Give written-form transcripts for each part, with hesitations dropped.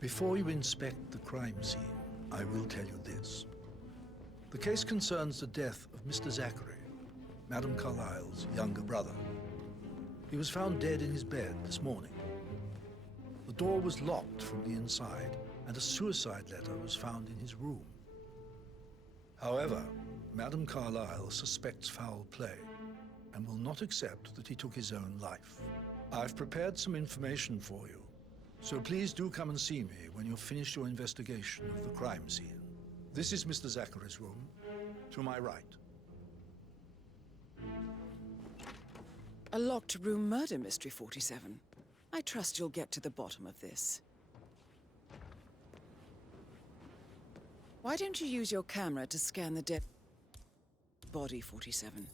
Before you inspect the crime scene, I will tell you this. The case concerns the death of Mr. Zachary, Madame Carlyle's younger brother. He was found dead in his bed this morning. The door was locked from the inside, and a suicide letter was found in his room. However, Madame Carlyle suspects foul play and will not accept that he took his own life. I've prepared some information for you, so please do come and see me when you've finished your investigation of the crime scene. This is Mr. Zachary's room, to my right. A locked room murder mystery, 47. I trust you'll get to the bottom of this. Why don't you use your camera to scan the dead body, 47?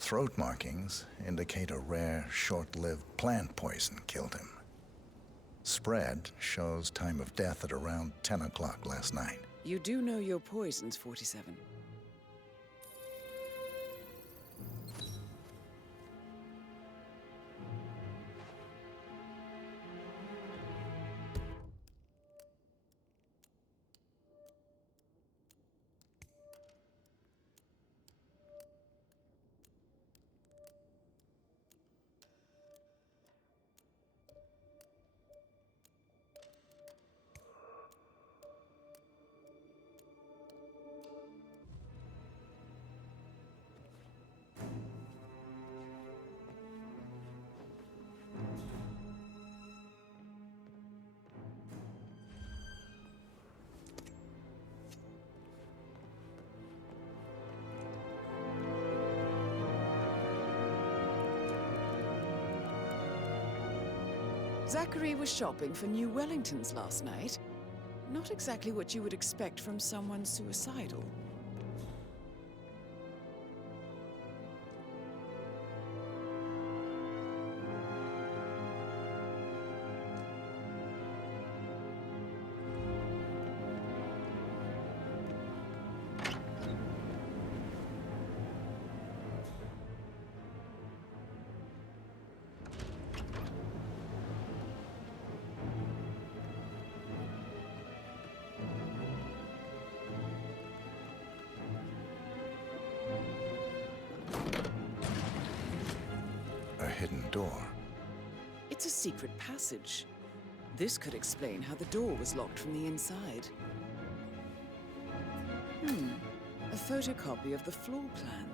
Throat markings indicate a rare, short-lived plant poison killed him. Spread shows time of death at around 10 o'clock last night. You do know your poisons, 47. Zachary was shopping for new Wellingtons last night. Not exactly what you would expect from someone suicidal. A hidden door. It's a secret passage. This could explain how the door was locked from the inside. A photocopy of the floor plan.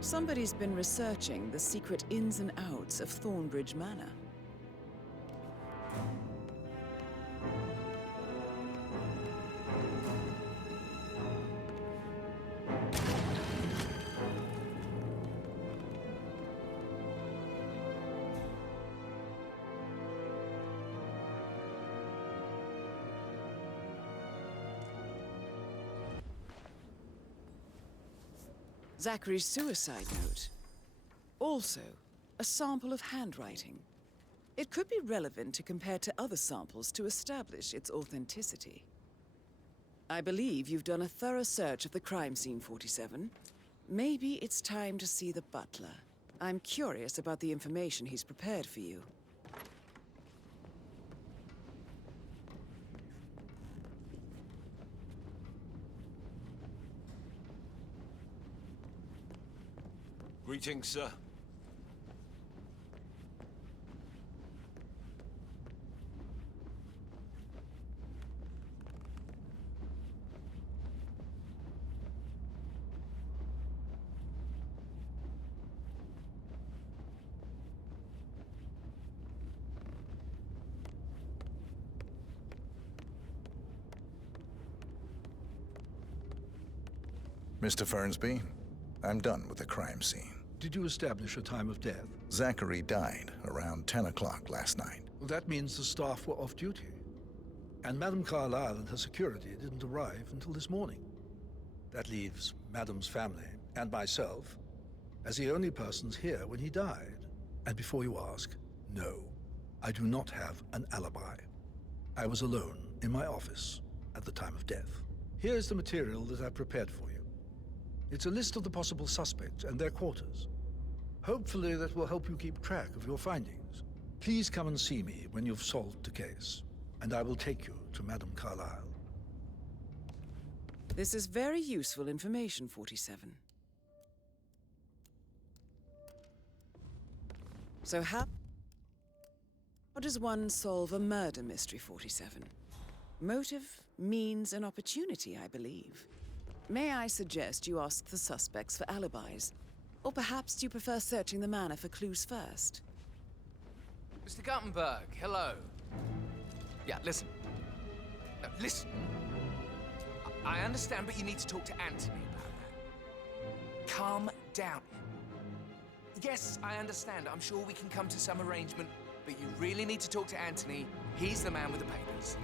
Somebody's been researching the secret ins and outs of Thornbridge Manor. Zachary's suicide note. Also, a sample of handwriting. It could be relevant to compare to other samples to establish its authenticity. I believe you've done a thorough search of the crime scene, 47. Maybe it's time to see the butler. I'm curious about the information he's prepared for you. Greetings, sir. Mr. Fernsby, I'm done with the crime scene. Did you establish a time of death? Zachary died around 10 o'clock last night. Well, that means the staff were off duty. And Madame Carlyle and her security didn't arrive until this morning. That leaves Madame's family and myself as the only persons here when he died. And before you ask, no, I do not have an alibi. I was alone in my office at the time of death. Here's the material that I've prepared for you. It's a list of the possible suspects and their quarters. Hopefully that will help you keep track of your findings. Please come and see me when you've solved the case, and I will take you to Madame Carlyle. This is very useful information, 47. So how does one solve a murder mystery, 47? Motive, means, and opportunity, I believe. May I suggest you ask the suspects for alibis? Or perhaps do you prefer searching the manor for clues first? Mr. Guttenberg, hello. Yeah, listen. Listen. I understand, but you need to talk to Anthony about that. Calm down. Yes, I understand. I'm sure we can come to some arrangement, but you really need to talk to Anthony. He's the man with the papers.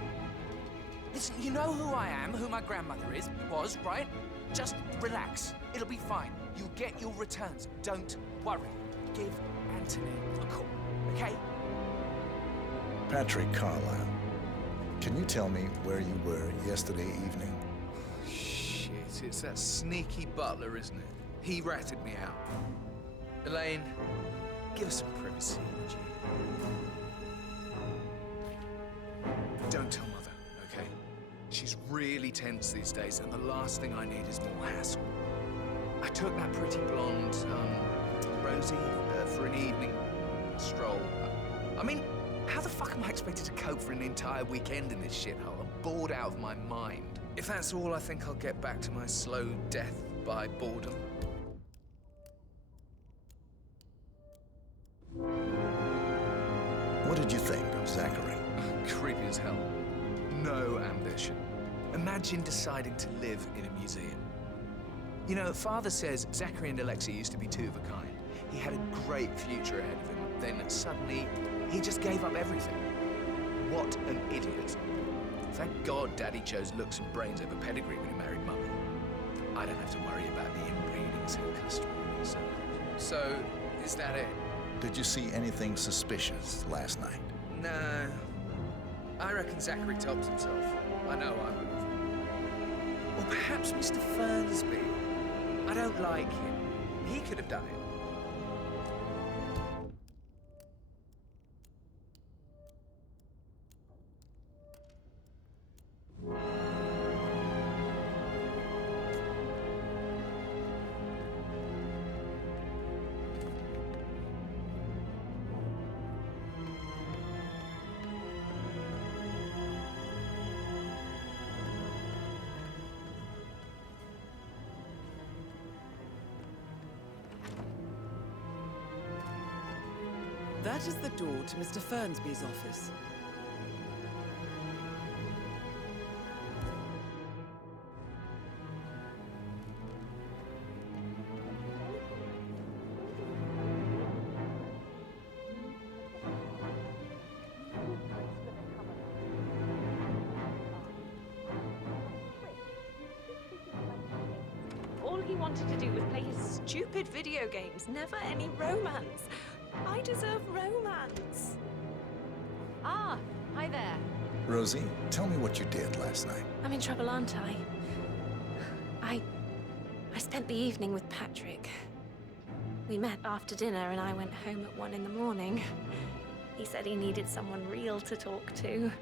Listen, you know who I am, who my grandmother was, right? Just relax. It'll be fine. You'll get your returns. Don't worry. Give Anthony a call, okay? Patrick Carlyle, can you tell me where you were yesterday evening? Shit, it's that sneaky butler, isn't it? He ratted me out. Elaine, give us some privacy, would you? Don't tell Mother, okay? She's really tense these days, and the last thing I need is more hassle. I took that pretty blonde, Rosie, for an evening stroll. I mean, how the fuck am I expected to cope for an entire weekend in this shithole? I'm bored out of my mind. If that's all, I think I'll get back to my slow death by boredom. What did you think of Zachary? Creepy as hell. No ambition. Imagine deciding to live in a museum. You know, Father says Zachary and Alexei used to be two of a kind. He had a great future ahead of him. Then suddenly, he just gave up everything. What an idiot. Thank God Daddy chose looks and brains over pedigree when he married Mummy. I don't have to worry about the inbreeding so customary. So, is that it? Did you see anything suspicious last night? No. I reckon Zachary tops himself. I know I would have. Or perhaps Mr. Fernsby. I don't like him. He could have done it. That is the door to Mr. Fernsby's office. All he wanted to do was play his stupid video games, never any romance. I deserve romance. Ah, hi there. Rosie, tell me what you did last night. I'm in trouble, aren't I? I spent the evening with Patrick. We met after dinner and I went home at 1 in the morning. He said he needed someone real to talk to.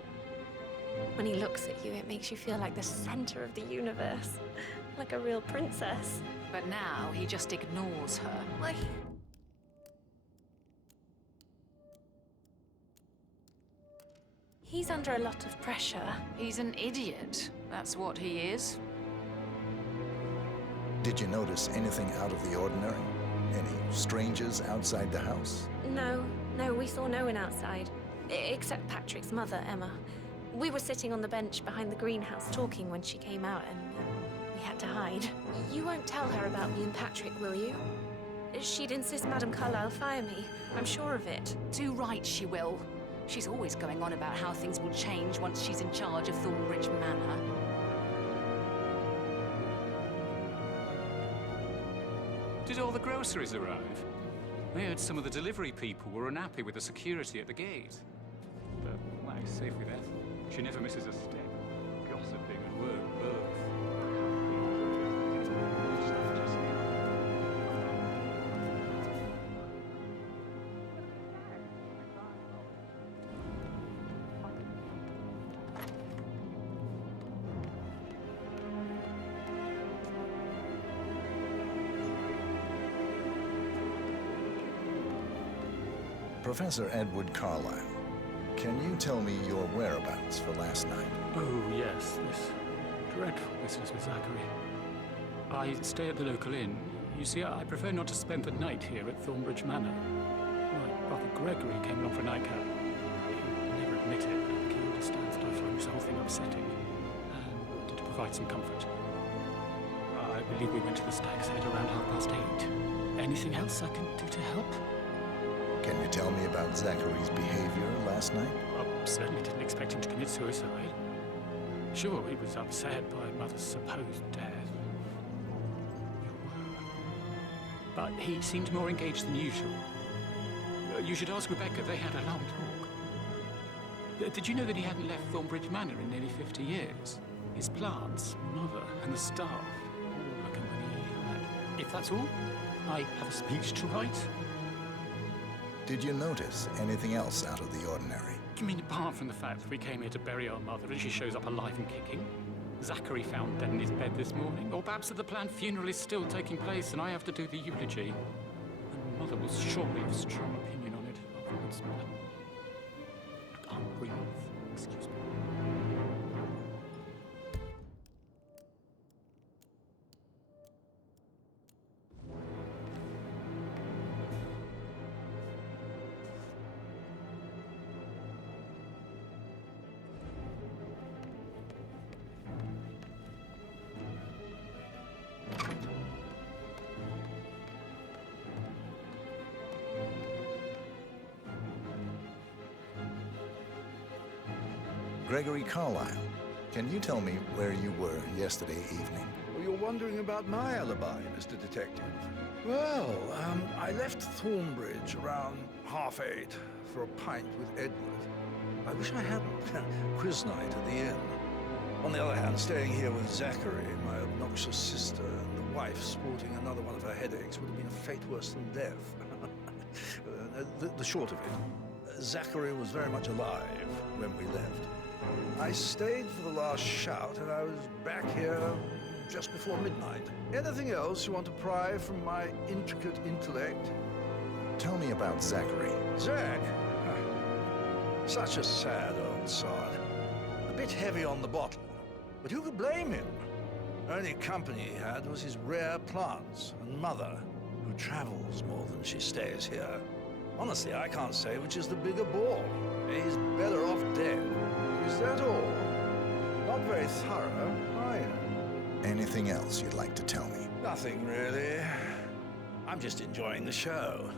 When he looks at you, it makes you feel like the center of the universe. Like a real princess. But now he just ignores her. Why? He's under a lot of pressure. He's an idiot. That's what he is. Did you notice anything out of the ordinary? Any strangers outside the house? No, we saw no one outside. Except Patrick's mother, Emma. We were sitting on the bench behind the greenhouse talking when she came out and we had to hide. You won't tell her about me and Patrick, will you? She'd insist Madame Carlyle fire me. I'm sure of it. Too right she will. She's always going on about how things will change once she's in charge of Thornbridge Manor. Did all the groceries arrive? I heard some of the delivery people were unhappy with the security at the gate. But life's safe with Ethel. She never misses a step. Gossiping and work both. Professor Edward Carlyle, can you tell me your whereabouts for last night? Oh, yes, this dreadful business with Zachary. I stay at the local inn. You see, I prefer not to spend the night here at Thornbridge Manor. My brother Gregory came along for a nightcap. He'd never admit it, but he understands that I find this whole thing upsetting, and wanted to provide some comfort. I believe we went to the Stag's Head around 8:30. Anything else I can do to help? Can you tell me about Zachary's behavior last night? I certainly didn't expect him to commit suicide. Sure, he was upset by Mother's supposed death. But he seemed more engaged than usual. You should ask Rebecca, they had a long talk. Did you know that he hadn't left Thornbridge Manor in nearly 50 years? His plants, Mother, and the staff, all the company he had. If that's all, I have a speech to write. Did you notice anything else out of the ordinary? You mean apart from the fact that we came here to bury our mother and she shows up alive and kicking? Zachary found dead in his bed this morning? Or perhaps that the planned funeral is still taking place and I have to do the eulogy? And Mother will surely have a strong opinion on it afterwards. I can't breathe. Excuse me. Gregory Carlyle, can you tell me where you were yesterday evening? Well, you're wondering about my alibi, Mr. Detective. Well, I left Thornbridge around 8:30 for a pint with Edward. I wish I hadn't. Quiz night at the inn. On the other hand, staying here with Zachary, my obnoxious sister, and the wife sporting another one of her headaches would have been a fate worse than death. The short of it, Zachary was very much alive when we left. I stayed for the last shout, and I was back here just before midnight. Anything else you want to pry from my intricate intellect? Tell me about Zachary. Zach? Such a sad old sod. A bit heavy on the bottle, but who could blame him? Only company he had was his rare plants and Mother, who travels more than she stays here. Honestly, I can't say which is the bigger bore. He's better off dead. Is that all? Not very thorough, are you? Anything else you'd like to tell me? Nothing, really. I'm just enjoying the show.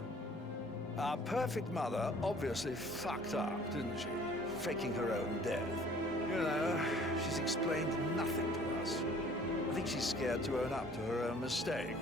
Our perfect mother obviously fucked up, didn't she? Faking her own death. You know, she's explained nothing to us. I think she's scared to own up to her own mistake.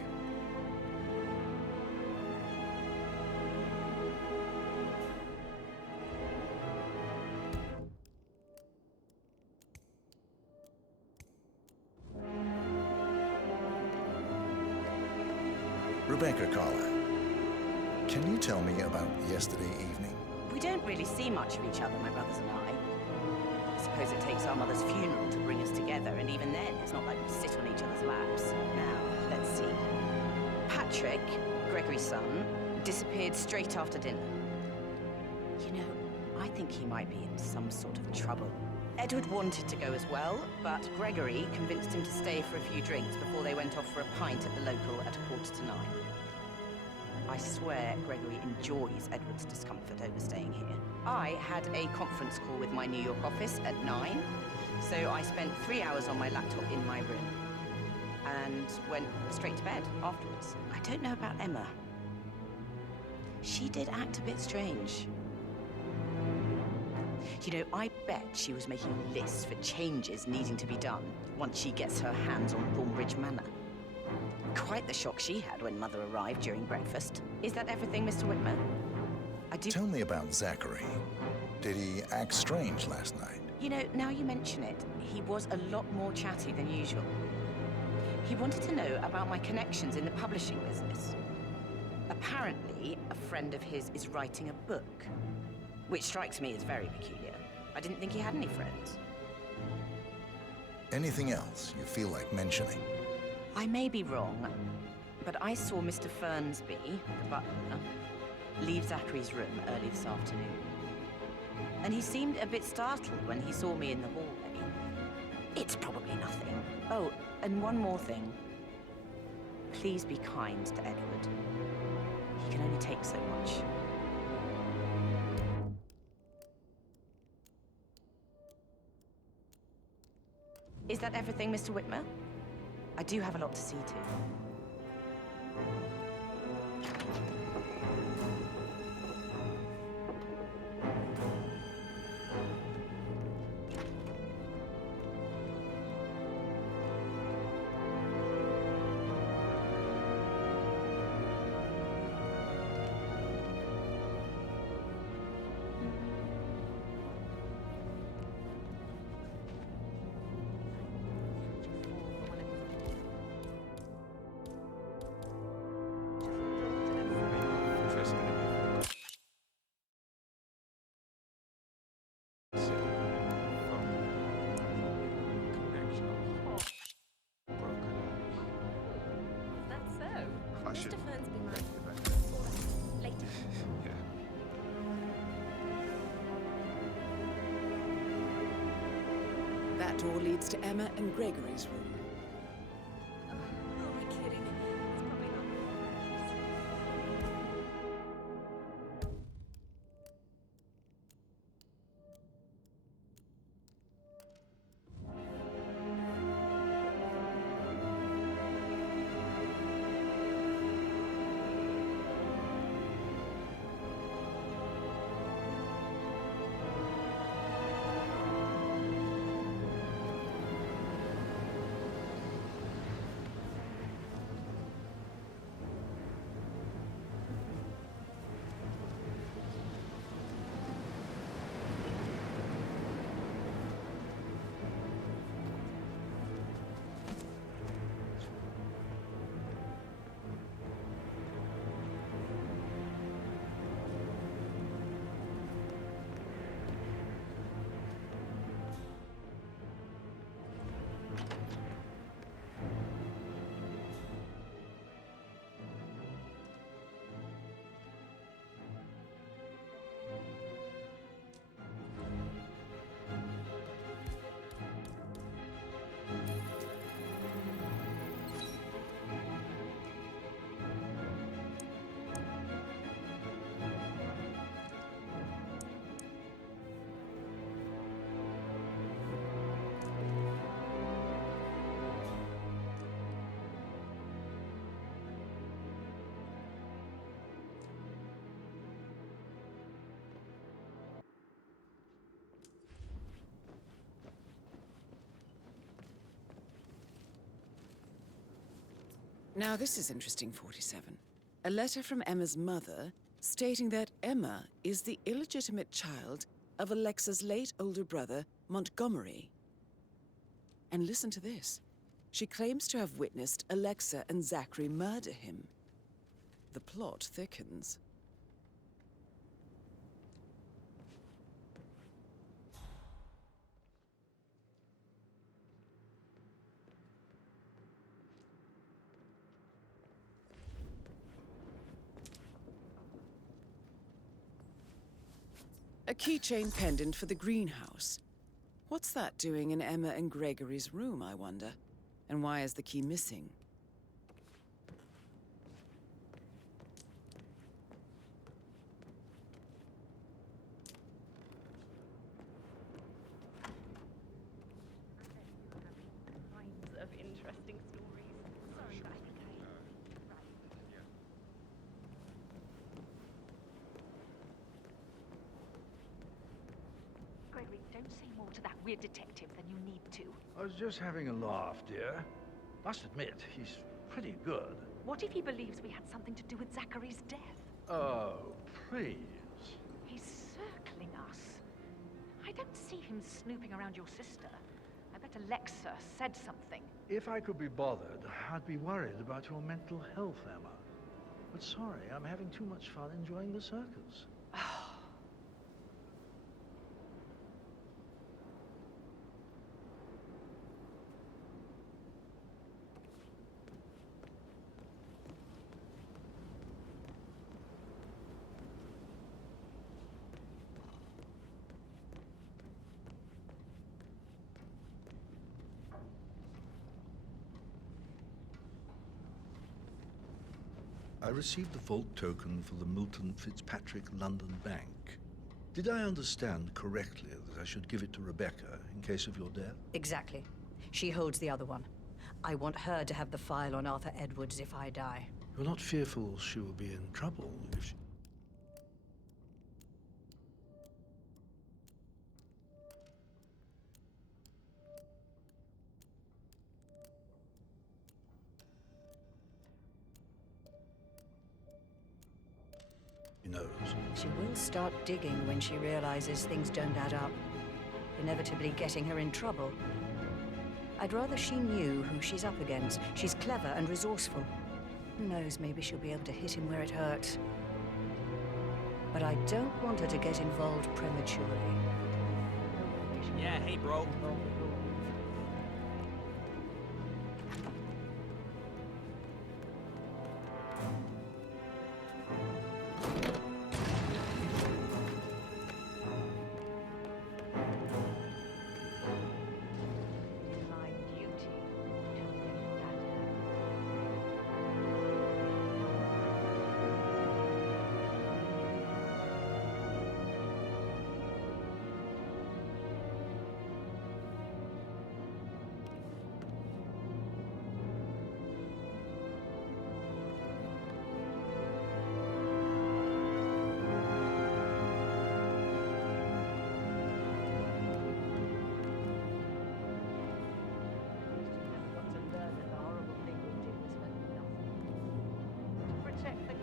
Rebecca Carlyle, can you tell me about yesterday evening? We don't really see much of each other, my brothers and I suppose it takes our mother's funeral to bring us together, and even then, it's not like we sit on each other's laps. Now, let's see. Patrick, Gregory's son, disappeared straight after dinner. You know, I think he might be in some sort of trouble. Edward wanted to go as well, but Gregory convinced him to stay for a few drinks before they went off for a pint at the local at 9:15. I swear Gregory enjoys Edward's discomfort over staying here. I had a conference call with my New York office at 9, so I spent 3 hours on my laptop in my room and went straight to bed afterwards. I don't know about Emma. She did act a bit strange. You know, I bet she was making lists for changes needing to be done once she gets her hands on Thornbridge Manor. Quite the shock she had when Mother arrived during breakfast. Is that everything, Mr. Whitmer? Tell me about Zachary. Did he act strange last night? You know, now you mention it, he was a lot more chatty than usual. He wanted to know about my connections in the publishing business. Apparently, a friend of his is writing a book, which strikes me as very peculiar. I didn't think he had any friends. Anything else you feel like mentioning? I may be wrong, but I saw Mr. Fernsby, the butler, leave Zachary's room early this afternoon. And he seemed a bit startled when he saw me in the hallway. It's probably nothing. Oh, and one more thing. Please be kind to Edward. He can only take so much. Is that everything, Mr. Whitmer? I do have a lot to see to. That's so. I should- Mr. Fernsby might. Later. That door leads to Emma and Gregory's room. Oh, who am I kidding? It's probably not. Now this is interesting, 47. A letter from Emma's mother stating that Emma is the illegitimate child of Alexa's late older brother, Montgomery. And listen to this. She claims to have witnessed Alexa and Zachary murder him. The plot thickens. A keychain pendant for the greenhouse. What's that doing in Emma and Gregory's room, I wonder? And why is the key missing? Kinds of interesting stories. Sorry, but I think Gregory, don't say more to that weird detective than you need to. I was just having a laugh, dear. Must admit, he's pretty good. What if he believes we had something to do with Zachary's death? Oh, please. He's circling us. I don't see him snooping around your sister. I bet Alexa said something. If I could be bothered, I'd be worried about your mental health, Emma. But sorry, I'm having too much fun enjoying the circus. I received the vault token for the Milton Fitzpatrick London Bank. Did I understand correctly that I should give it to Rebecca in case of your death? Exactly. She holds the other one. I want her to have the file on Arthur Edwards if I die. You're not fearful she will be in trouble if she... knows. She will start digging when she realizes things don't add up, inevitably getting her in trouble. I'd rather she knew who she's up against. She's clever and resourceful. Who knows, maybe she'll be able to hit him where it hurts. But I don't want her to get involved prematurely. Yeah, hey, bro.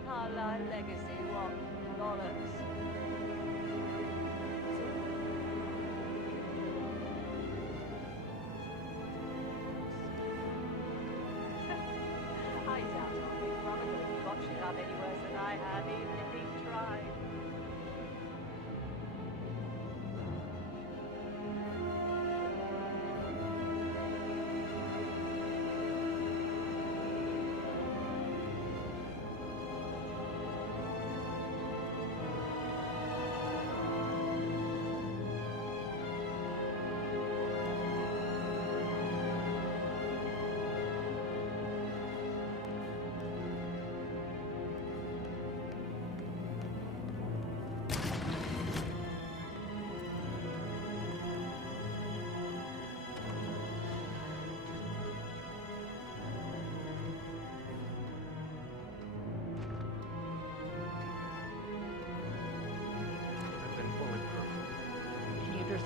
Carlisle legacy, what bollocks. I doubt our big brother could have botched it up any worse than I have, even if he tried.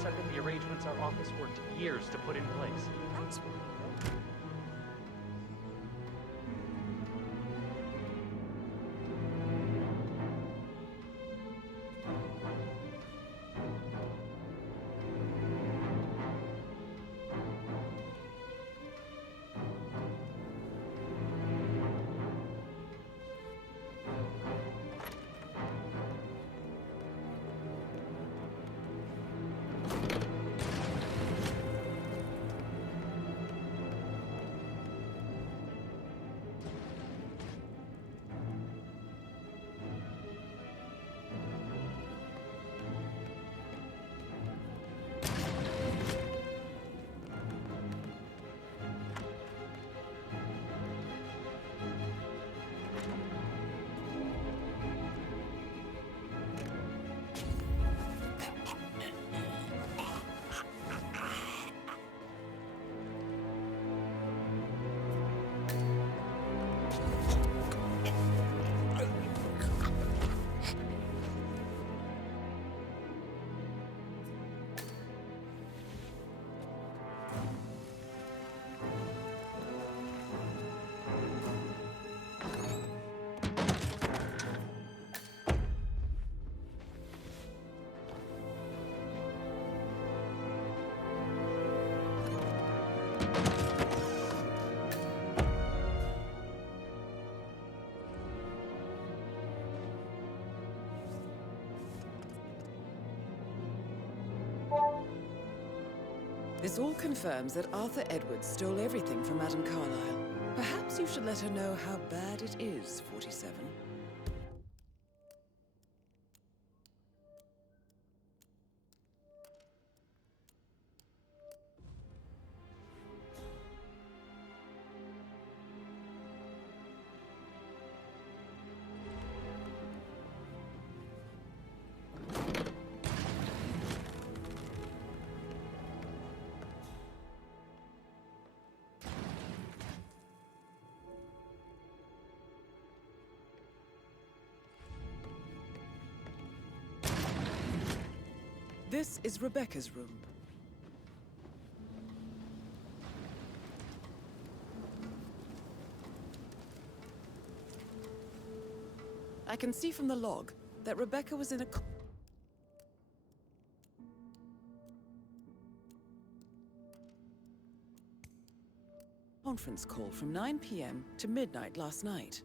Said that the arrangements our office worked years to put in place. That's This all confirms that Arthur Edwards stole everything from Madame Carlyle. Perhaps you should let her know how bad it is, 47. This is Rebecca's room. I can see from the log that Rebecca was in a conference call from 9 p.m. to midnight last night.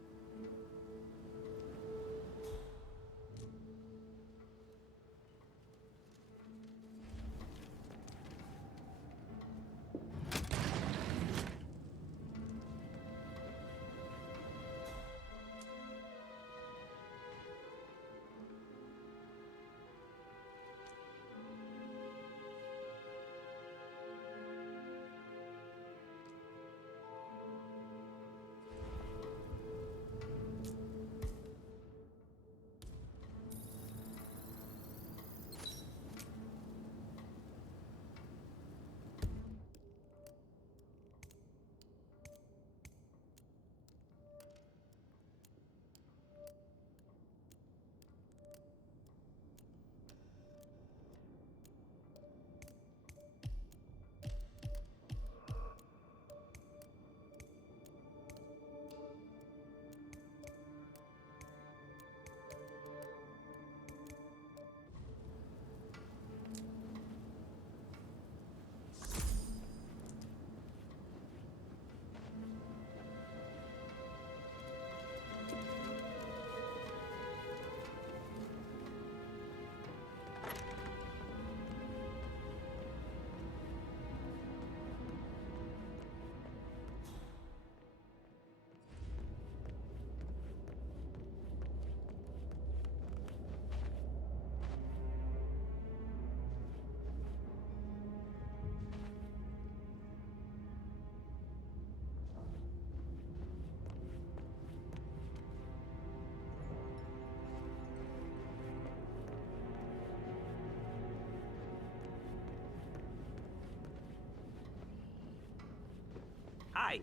Hi.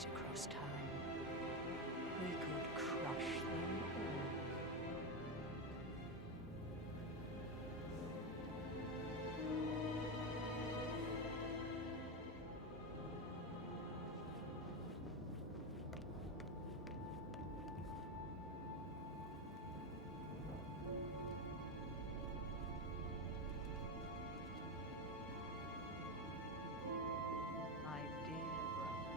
Across time, we could crush them all. My dear brother,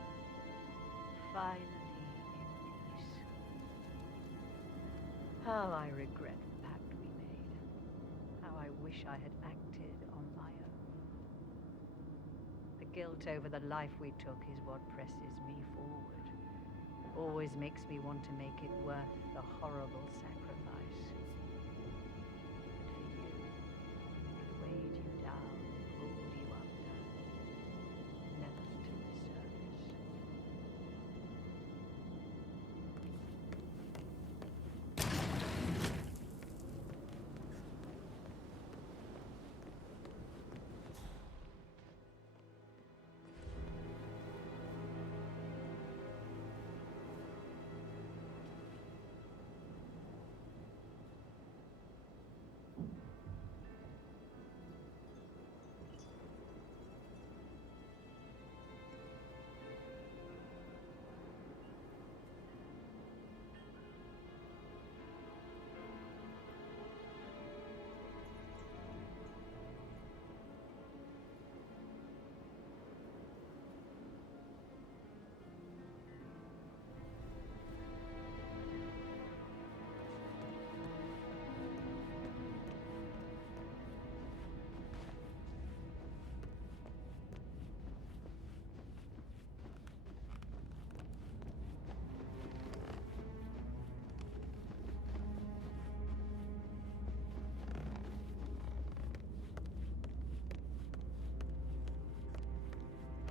finally in peace. How I regret the pact we made. How I wish I had acted on my own. The guilt over the life we took is what presses me forward. Always makes me want to make it worth the horrible sacrifice. But for you, it weighed you down, pulled you under, never to resurface.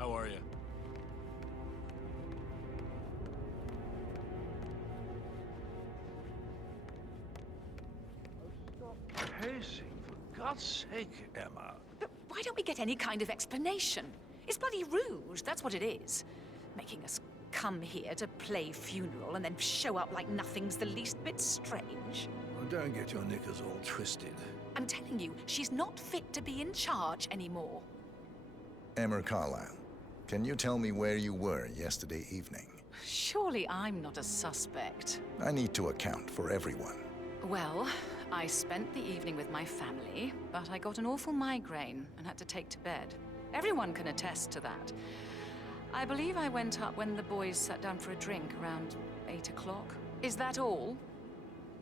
How are you? Pacing, for God's sake, Emma. But why don't we get any kind of explanation? It's bloody rude, that's what it is. Making us come here to play funeral and then show up like nothing's the least bit strange. Well, don't get your knickers all twisted. I'm telling you, she's not fit to be in charge anymore. Emma Carlyle, can you tell me where you were yesterday evening? Surely I'm not a suspect. I need to account for everyone. Well, I spent the evening with my family, but I got an awful migraine and had to take to bed. Everyone can attest to that. I believe I went up when the boys sat down for a drink around 8 o'clock. Is that all?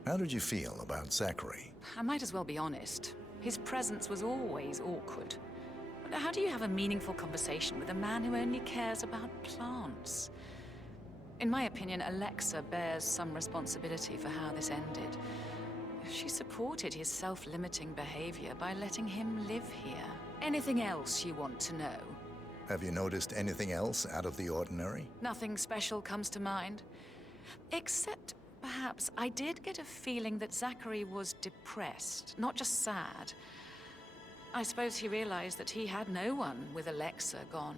How did you feel about Zachary? I might as well be honest. His presence was always awkward. But how do you have a meaningful conversation with a man who only cares about plants? In my opinion, Alexa bears some responsibility for how this ended. She supported his self-limiting behavior by letting him live here. Anything else you want to know? Have you noticed anything else out of the ordinary? Nothing special comes to mind. Except, perhaps, I did get a feeling that Zachary was depressed, not just sad. I suppose he realized that he had no one with Alexa gone.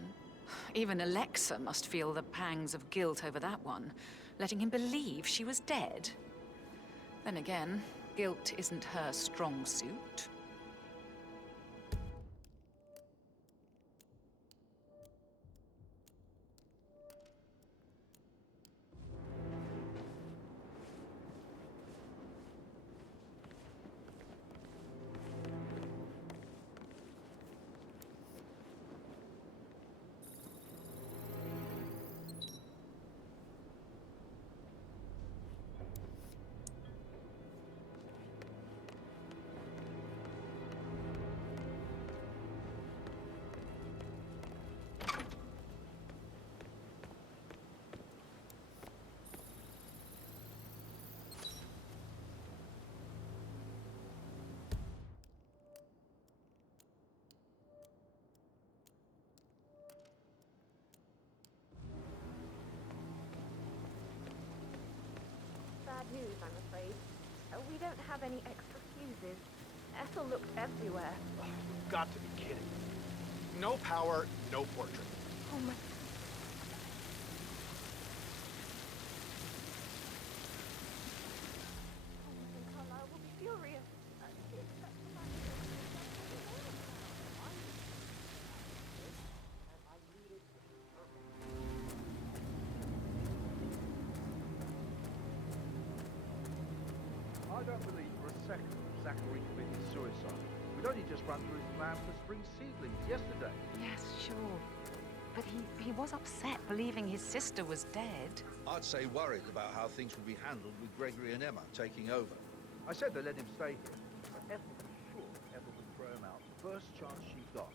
Even Alexa must feel the pangs of guilt over that one, letting him believe she was dead. Then again, guilt isn't her strong suit. Bad news, I'm afraid. We don't have any extra fuses. Ethel looked everywhere. Oh, you've got to be kidding. No power, no portrait. Oh my... Carlyle will be furious. I don't believe for a second Zachary committed suicide. We'd only just run through his plan for spring seedlings yesterday. Yes, sure. But he was upset believing his sister was dead. I'd say worried about how things would be handled with Gregory and Emma taking over. I said they let him stay here, but Ethel was sure Ethel would throw him out the first chance she got.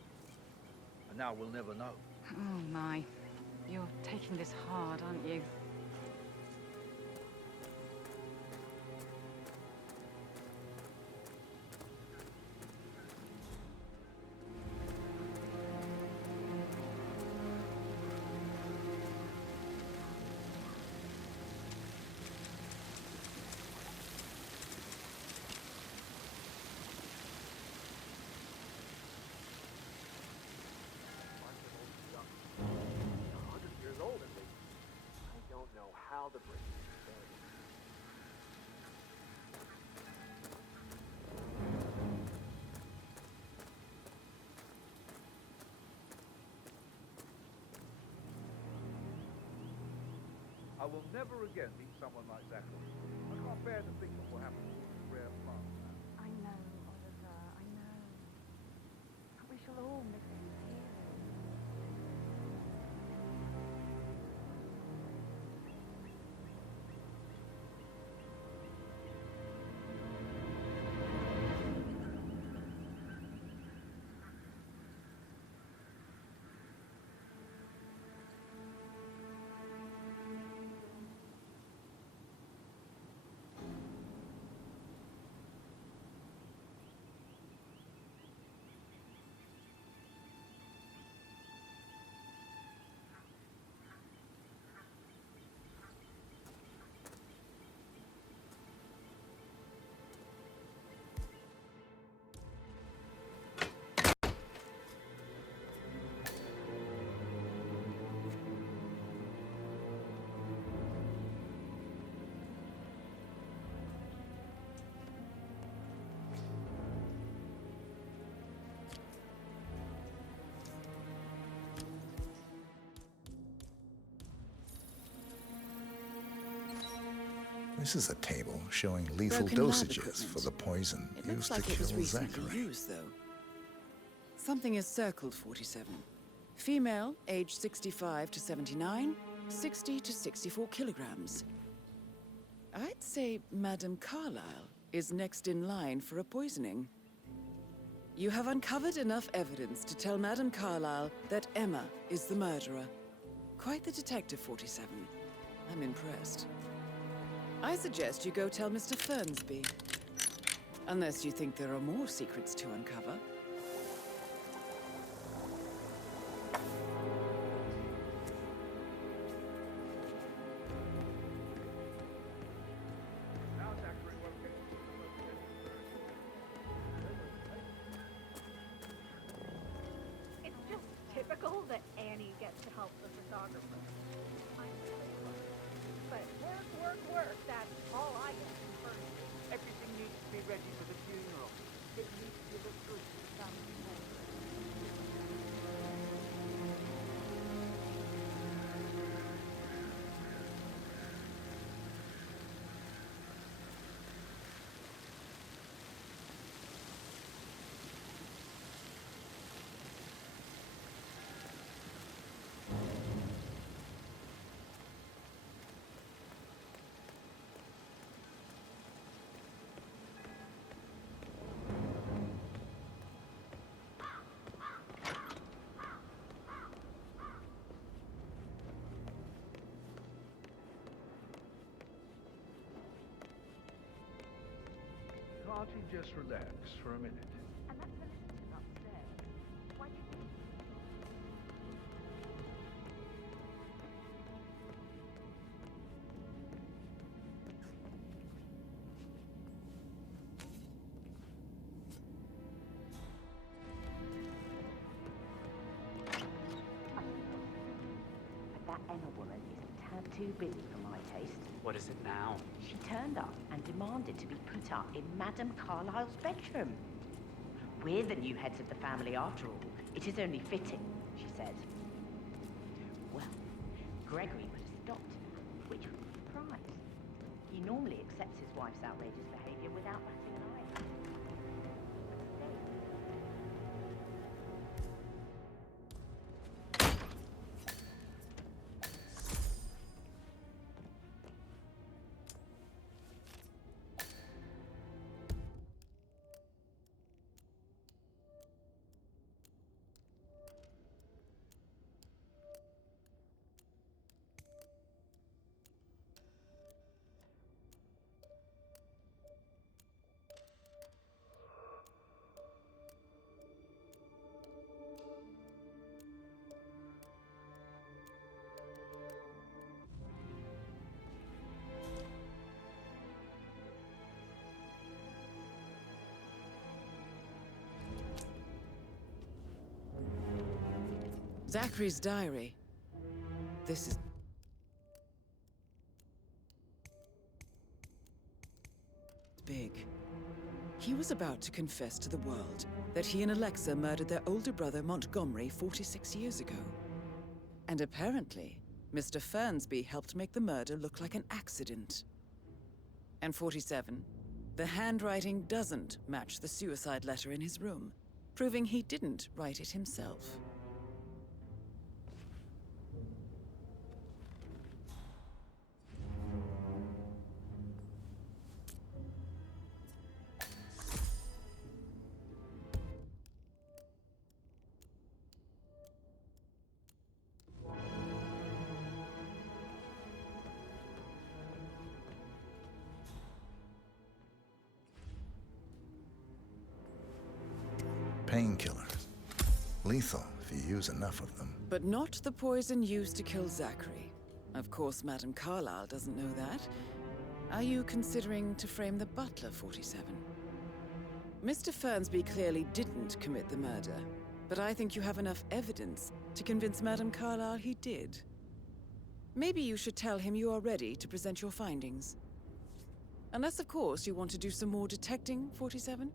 And now we'll never know. Oh my. You're taking this hard, aren't you? How to bring it together. I will never again meet someone like Zachary. I can't bear to think of what happened to these rare plants now. I know, Oliver, I know. We shall all miss him dearly. This is a table showing lethal Broken lab dosages equipment. for the poison It used looks like to it was kill recently Zachary. used, though. Something is circled 47. Female, age 65 to 79, 60 to 64 kilograms. I'd say Madame Carlyle is next in line for a poisoning. You have uncovered enough evidence to tell Madame Carlyle that Emma is the murderer. Quite the detective, 47. I'm impressed. I suggest you go tell Mr. Fernsby. Unless you think there are more secrets to uncover. It's just typical that Annie gets to help the photographer. I'm really sorry. But work, that's all I get from first. Everything needs to be ready for the funeral. It needs to look good for the family member. Can't you just relax for a minute? And that solicitor upstairs. Why do you think? That Emma woman is a tad too busy for my taste. What is it now? She turned up and demanded to be put up in Madame Carlyle's bedroom. We're the new heads of the family after all. It is only fitting, she said. Well, Gregory put a stop to that, which was a surprise. He normally accepts his wife's outrageous behavior without batting an eye. Zachary's diary. This is big. He was about to confess to the world that he and Alexa murdered their older brother Montgomery 46 years ago. And apparently, Mr. Fernsby helped make the murder look like an accident. And 47, the handwriting doesn't match the suicide letter in his room, proving he didn't write it himself. Painkillers. Lethal if you use enough of them. But not the poison used to kill Zachary. Of course, Madame Carlyle doesn't know that. Are you considering to frame the butler, 47? Mr. Fernsby clearly didn't commit the murder, but I think you have enough evidence to convince Madame Carlyle he did. Maybe you should tell him you are ready to present your findings. Unless, of course, you want to do some more detecting, 47?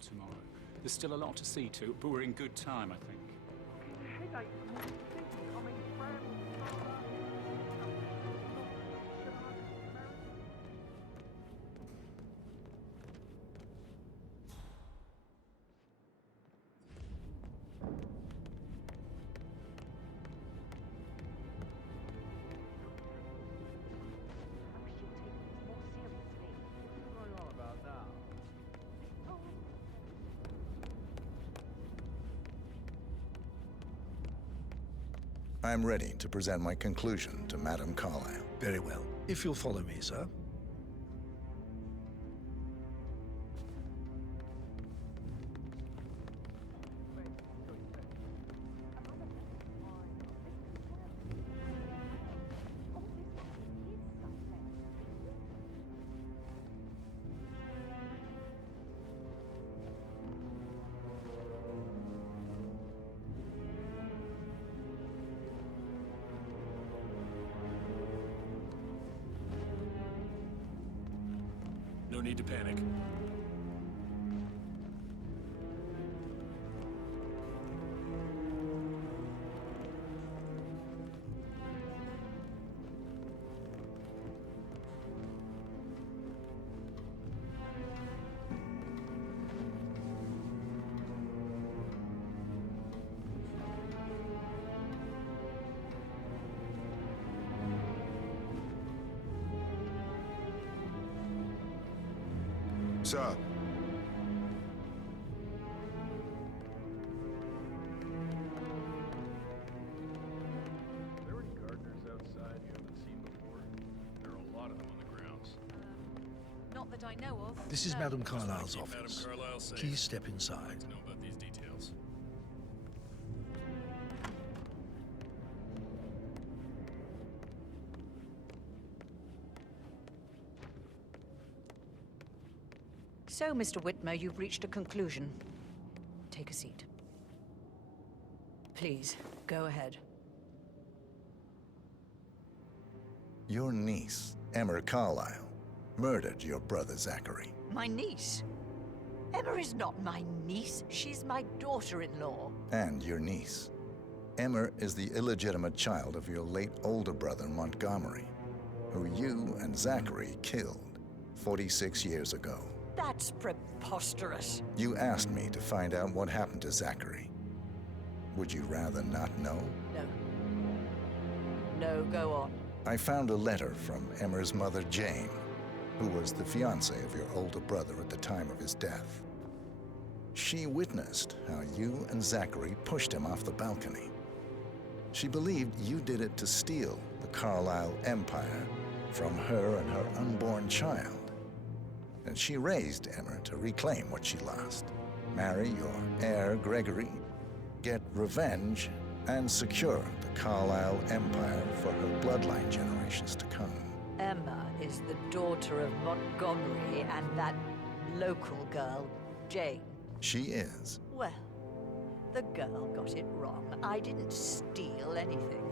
tomorrow. There's still a lot to see to, but we're in good time, I think. Headache from all this thinking. I mean, I'm ready to present my conclusion to Madame Carlyle. Very well. If you'll follow me, sir. No need to panic. Sir. Are there any gardeners outside you haven't seen before? There are a lot of them on the grounds. Not that I know of. This is no. Madame Carlyle's Keep Madame office. Carlyle safe. Please step inside. To know about these details. So, Mr. Whitmer, you've reached a conclusion. Take a seat. Please, go ahead. Your niece, Emma Carlyle, murdered your brother Zachary. My niece? Emma is not my niece. She's my daughter-in-law. And your niece. Emma is the illegitimate child of your late older brother Montgomery, who you and Zachary killed 46 years ago. That's preposterous. You asked me to find out what happened to Zachary. Would you rather not know? No. No, go on. I found a letter from Emma's mother, Jane, who was the fiancée of your older brother at the time of his death. She witnessed how you and Zachary pushed him off the balcony. She believed you did it to steal the Carlyle empire from her and her unborn child. And she raised Emma to reclaim what she lost, marry your heir, Gregory, get revenge, and secure the Carlyle empire for her bloodline generations to come. Emma is the daughter of Montgomery and that local girl, Jane. She is. Well, the girl got it wrong. I didn't steal anything.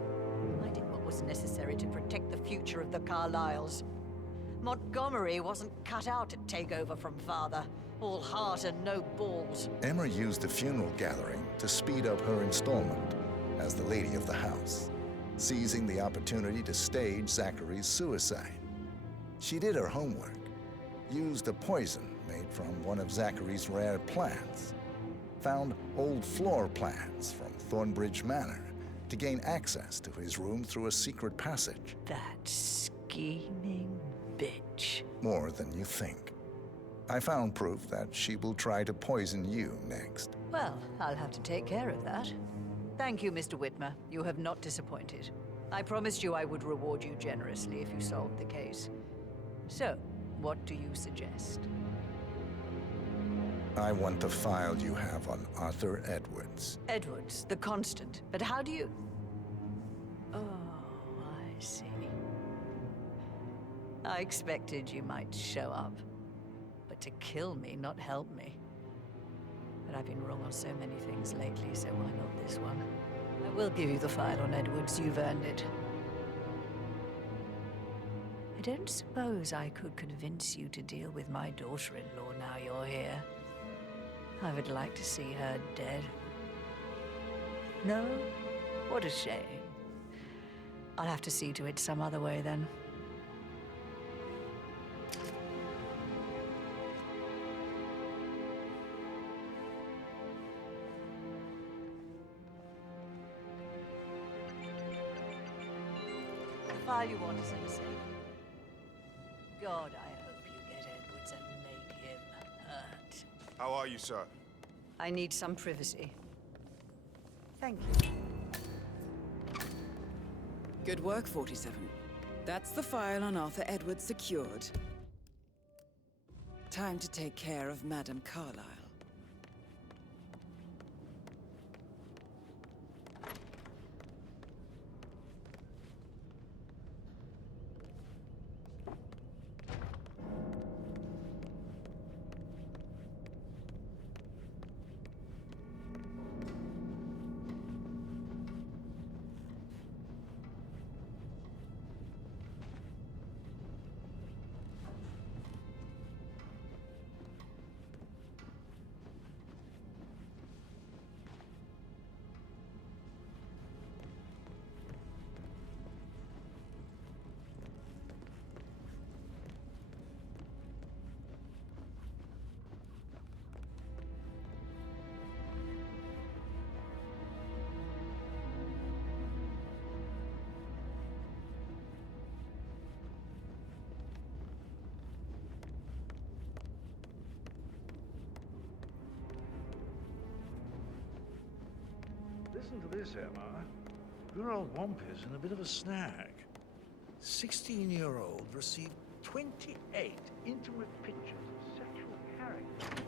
I did what was necessary to protect the future of the Carlyles. Montgomery wasn't cut out to take over from father. All heart and no balls. Emma used the funeral gathering to speed up her installment as the lady of the house, seizing the opportunity to stage Zachary's suicide. She did her homework, used a poison made from one of Zachary's rare plants, found old floor plans from Thornbridge Manor to gain access to his room through a secret passage. That scheming bitch. More than you think. I found proof that she will try to poison you next. Well, I'll have to take care of that. Thank you, Mr. Whitmer. You have not disappointed. I promised you I would reward you generously if you solved the case. So, what do you suggest? I want the file you have on Arthur Edwards. Edwards, the constant. But how do you... Oh, I see. I expected you might show up. But to kill me, not help me. But I've been wrong on so many things lately, so why not this one? I will give you the file on Edwards. You've earned it. I don't suppose I could convince you to deal with my daughter-in-law now you're here. I would like to see her dead. No? What a shame. I'll have to see to it some other way, then. The file you want is in the safe. God, I hope you get Edwards and make him hurt. How are you, sir? I need some privacy. Thank you. Good work, 47. That's the file on Arthur Edwards secured. Time to take care of Madame Carlyle. Listen to this, Emma. Your old Wampus in a bit of a snag. 16-year-old received 28 intimate pictures of sexual character.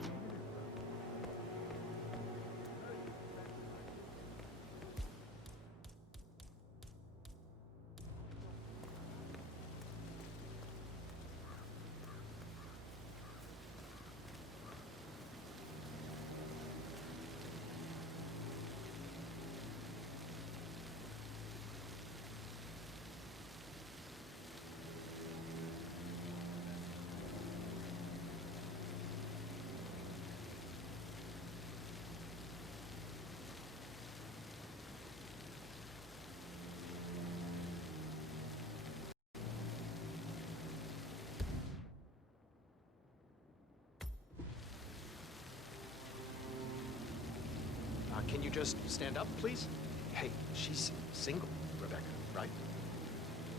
Can you just stand up, please? Hey, she's single, Rebecca, right?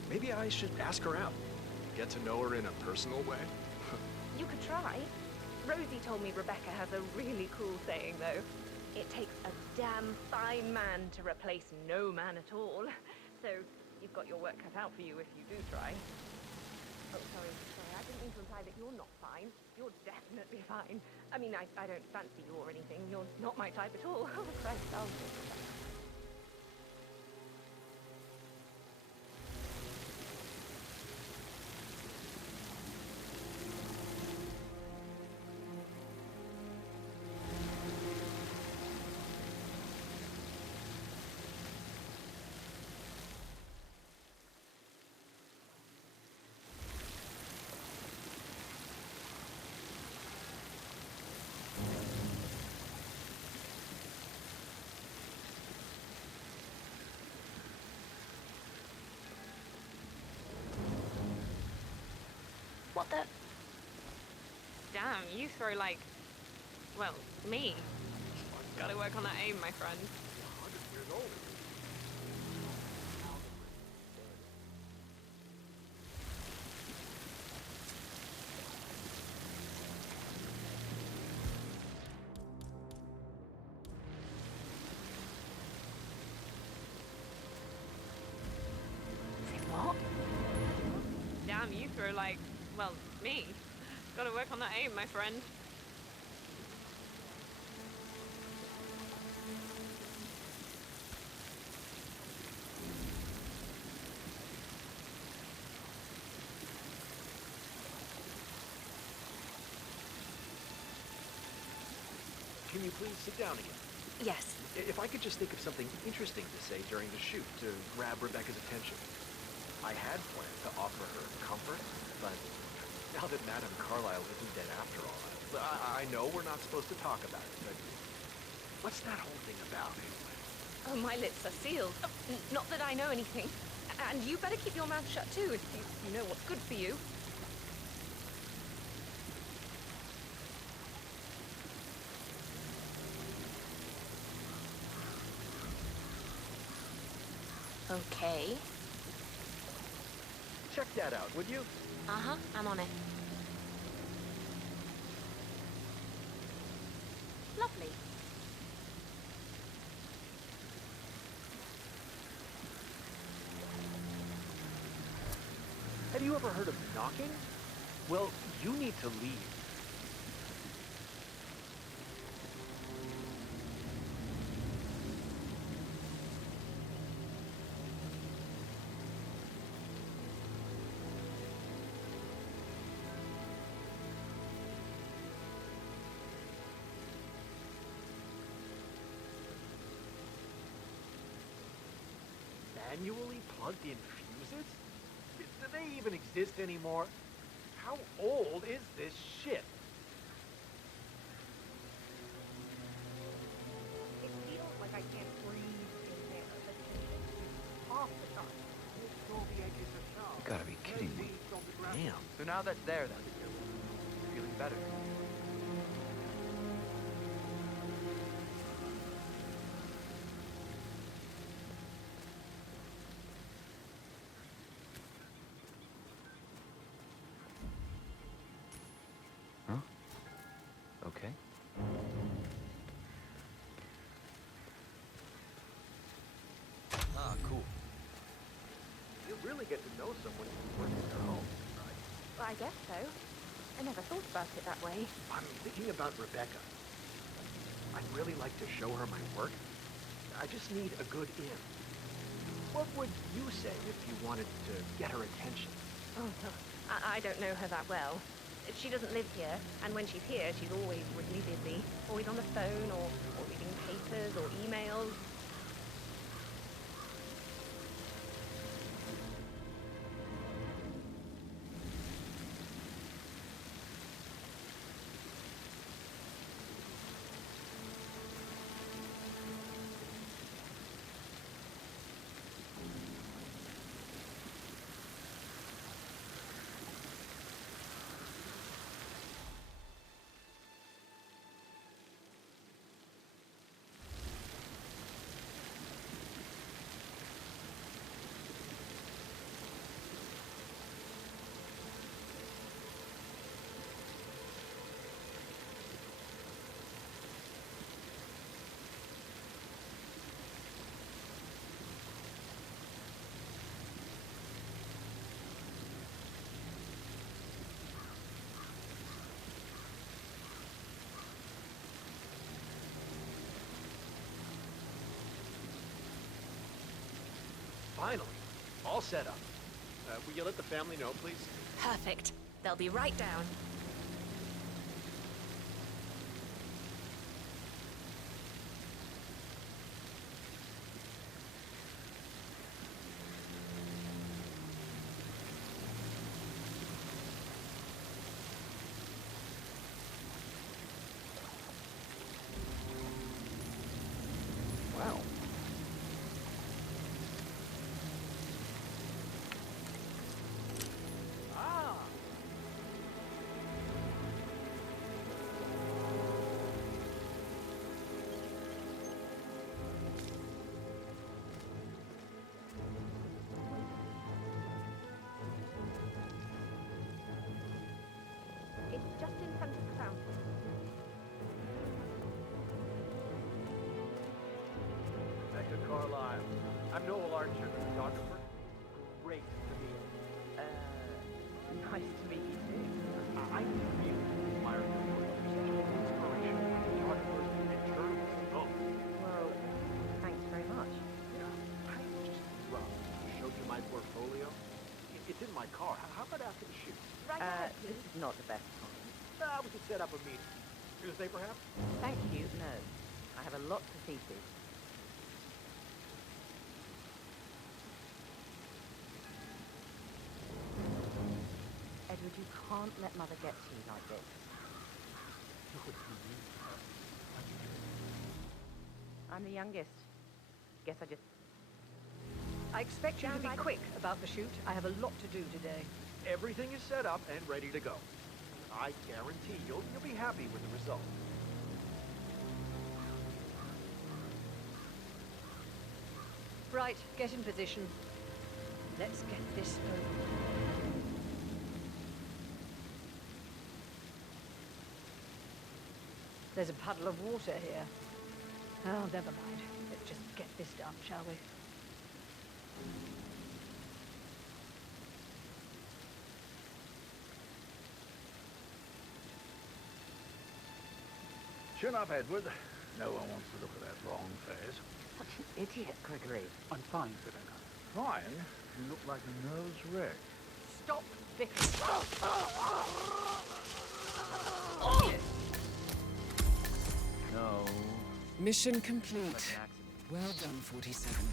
Maybe I should ask her out. Get to know her in a personal way. You could try. Rosie told me Rebecca has a really cool saying, though. It takes a damn fine man to replace no man at all. So you've got your work cut out for you if you do try. Oh, sorry, I didn't mean to imply that you're not fine. You're definitely fine. I mean, I don't fancy you or anything. You're not my type at all. Oh, Christ, I'll take it. What the? Damn, you throw like, well, me. Gotta work on that aim, my friend. 100 years old. What? Damn, you throw like, well, me. Gotta work on that aim, my friend. Can you please sit down again? Yes. If I could just think of something interesting to say during the shoot to grab Rebecca's attention. I had planned to offer her comfort, but now that Madame Carlyle isn't dead after all, Well, I know we're not supposed to talk about it, but what's that whole thing about, anyway? Oh, my lips are sealed. Not that I know anything. And you better keep your mouth shut too, if you know what's good for you. Okay. Check that out, would you? Uh-huh, I'm on it. Lovely. Have you ever heard of knocking? Well, you need to leave. Manually plugged-in fuses? Do they even exist anymore? How old is this shit? It feels like I can't breathe in there. The tension is off the top. All the edges are sharp. You gotta be kidding me. Damn. So now that's there, then. You're feeling better. Okay. Ah, cool. You really get to know someone who works in their home, right? Well, I guess so. I never thought about it that way. I'm thinking about Rebecca. I'd really like to show her my work. I just need a good in. What would you say if you wanted to get her attention? Oh, no. I don't know her that well. She doesn't live here, and when she's here, she's always really busy. Always on the phone, or reading papers, or emails. Finally, all set up. Will you let the family know, please? Perfect. They'll be right down. Wow. Ah! It's just in front of the fountain. Dr. Carlyle. I'm Noel Archer, the photographer. Great to meet you. Nice to meet you too. I really admire your work. You're such an inspiration for photographers and journalists both. Well, thanks very much. Yeah. I just showed you my portfolio. It's in my car. How about after the shoot? This is not the best time. We could set up a meeting. Tuesday, perhaps? Thank you, no. I have a lot to see to. Edward, you can't let Mother get to you like this. I'm the youngest. Guess I just... I expect you to be quick about the shoot. I have a lot to do today. Everything is set up and ready to go. I guarantee you'll be happy with the result. Right, get in position. Let's get this over. There's a puddle of water here. Oh, never mind. Let's just get this done, shall we? Chin up, Edward. No one wants to look at that wrong face. What an idiot, Gregory. I'm fine, Rebecca. Fine? You look like a nervous wreck. Stop bickering. No. Mission complete. Well done, 47.